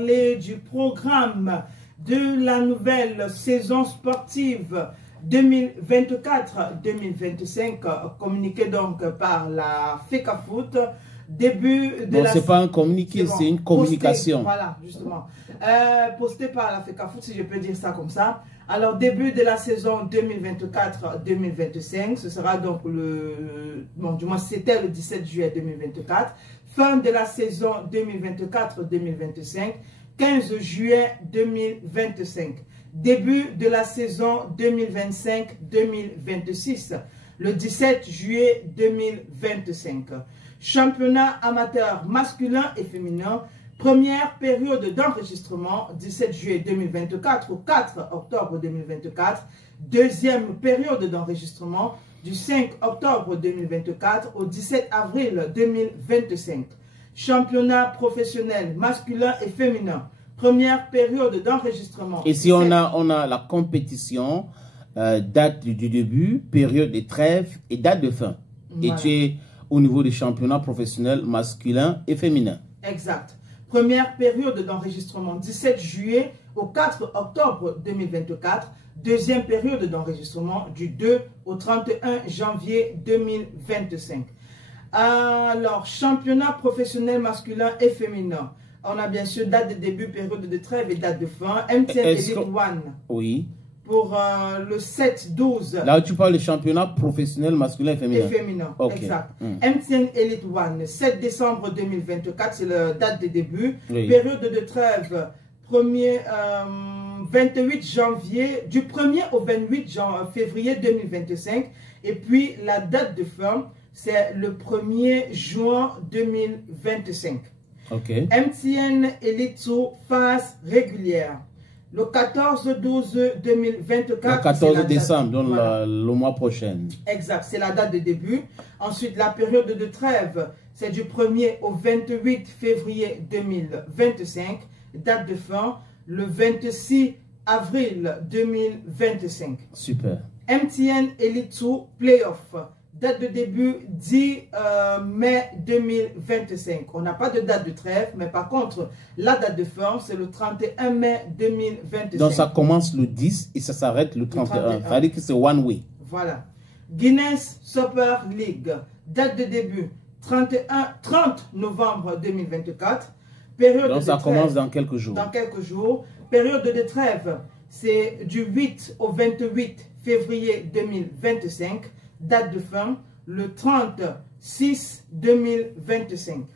Parler du programme de la nouvelle saison sportive 2024-2025 communiqué donc par la FECAFOOT. Début de c'est pas un communiqué, c'est une communication. Posté, voilà, justement. Posté par la FECAFOOT, si je peux dire ça comme ça. Alors, début de la saison 2024-2025, ce sera donc du moins c'était le 17 juillet 2024. Fin de la saison 2024-2025, 15 juillet 2025. Début de la saison 2025-2026, le 17 juillet 2025. Championnat amateur masculin et féminin, première période d'enregistrement, 17 juillet 2024 au 4 octobre 2024. Deuxième période d'enregistrement, du 5 octobre 2024 au 17 avril 2025. Championnat professionnel masculin et féminin. Première période d'enregistrement. Ici, on a la compétition, date du début, période de trêve et date de fin. Voilà. Et tu es au niveau du championnat professionnel masculin et féminin. Exact. Première période d'enregistrement, 17 juillet au 4 octobre 2024. Deuxième période d'enregistrement du 2 au 31 janvier 2025. Alors, championnat professionnel masculin et féminin. On a bien sûr date de début, période de trêve et date de fin. MTN Elite One. Oui. Pour le 7-12. Là où tu parles de championnat professionnel masculin et féminin. Et féminin, okay. Exact. MTN Elite One, 7 décembre 2024, c'est la date de début. Oui. Période de trêve, 28 janvier, du 1er au 28 février 2025. Et puis la date de fin, c'est le 1er juin 2025. Okay. MTN Elite 2 phase régulière. Le 14-12-2024. Le 14 décembre, donc voilà. le mois prochain. Exact, c'est la date de début. Ensuite, la période de trêve, c'est du 1er au 28 février 2025. Date de fin, le 26 avril 2025. Super. MTN Elite 2 Playoff. Date de début 10 mai 2025. On n'a pas de date de trêve, mais par contre, la date de fin, c'est le 31 mai 2025. Donc ça commence le 10 et ça s'arrête le 31. Ça veut dire que c'est one way. Voilà. Guinness Super League. Date de début 30 novembre 2024. Période donc ça commence dans quelques jours. Dans quelques jours. Période de trêve, c'est du 8 au 28 février 2025. Date de fin, le 30-6 2025.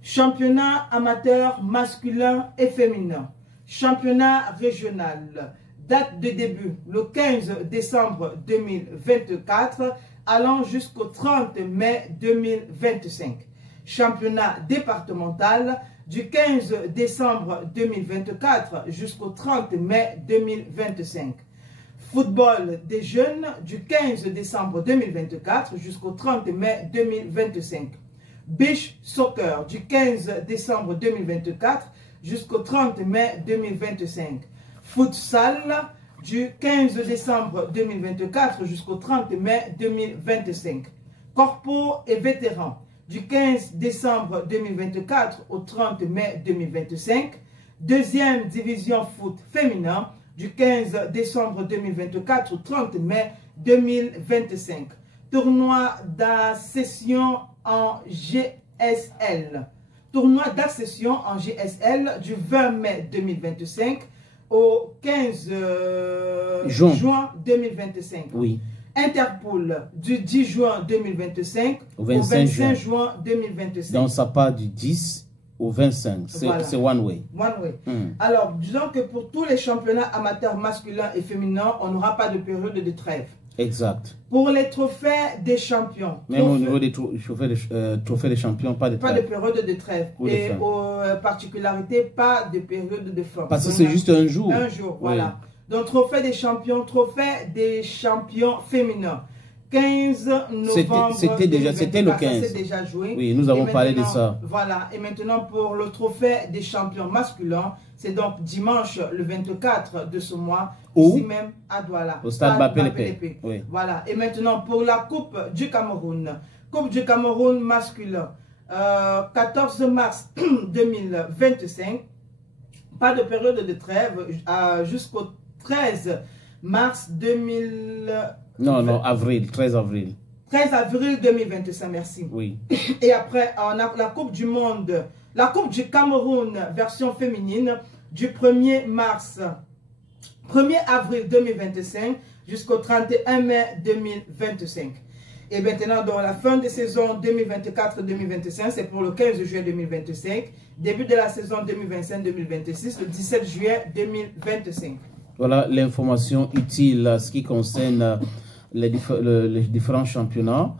Championnat amateur masculin et féminin. Championnat régional. Date de début, le 15 décembre 2024, allant jusqu'au 30 mai 2025. Championnat départemental, du 15 décembre 2024 jusqu'au 30 mai 2025. Football des jeunes du 15 décembre 2024 jusqu'au 30 mai 2025. Beach soccer du 15 décembre 2024 jusqu'au 30 mai 2025. Futsal du 15 décembre 2024 jusqu'au 30 mai 2025. Corpo et vétérans du 15 décembre 2024 au 30 mai 2025. Deuxième division foot féminin du 15 décembre 2024 au 30 mai 2025. Tournoi d'accession en GSL. Tournoi d'accession en GSL du 20 mai 2025 au 15 juin 2025. Oui. Interpol du 10 juin 2025 au 25 juin 2025. Donc ça part du 10 au 25, c'est voilà. One way. One way. Alors, disons que pour tous les championnats amateurs masculins et féminins, on n'aura pas de période de trêve. Exact. Pour les trophées des champions. Même au niveau des trophées des champions, pas de trêve. Pas de période de trêve. Et aux particularités, pas de période de fin. Parce que c'est juste un jour. Un jour, voilà. Donc, trophée des champions féminins. 15 novembre. C'était le 15. C'est déjà joué. Oui, nous avons parlé de ça. Voilà. Et maintenant, pour le trophée des champions masculins, c'est donc dimanche le 24 de ce mois, ici même à Douala. Au stade Bapé-Lépé. Oui. Voilà. Et maintenant, pour la Coupe du Cameroun. Coupe du Cameroun masculin. 14 mars 2025. Pas de période de trêve jusqu'au 13 mars 2000... Non, avril, 13 avril. 13 avril 2025, merci. Oui. Et après, on a la Coupe du Monde, la Coupe du Cameroun, version féminine, du 1er mars, 1er avril 2025 jusqu'au 31 mai 2025. Et maintenant, dans la fin de saison 2024-2025, c'est pour le 15 juillet 2025. Début de la saison 2025-2026, le 17 juillet 2025. Voilà l'information utile à ce qui concerne les différents championnats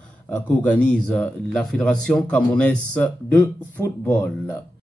qu'organise la Fédération camerounaise de football.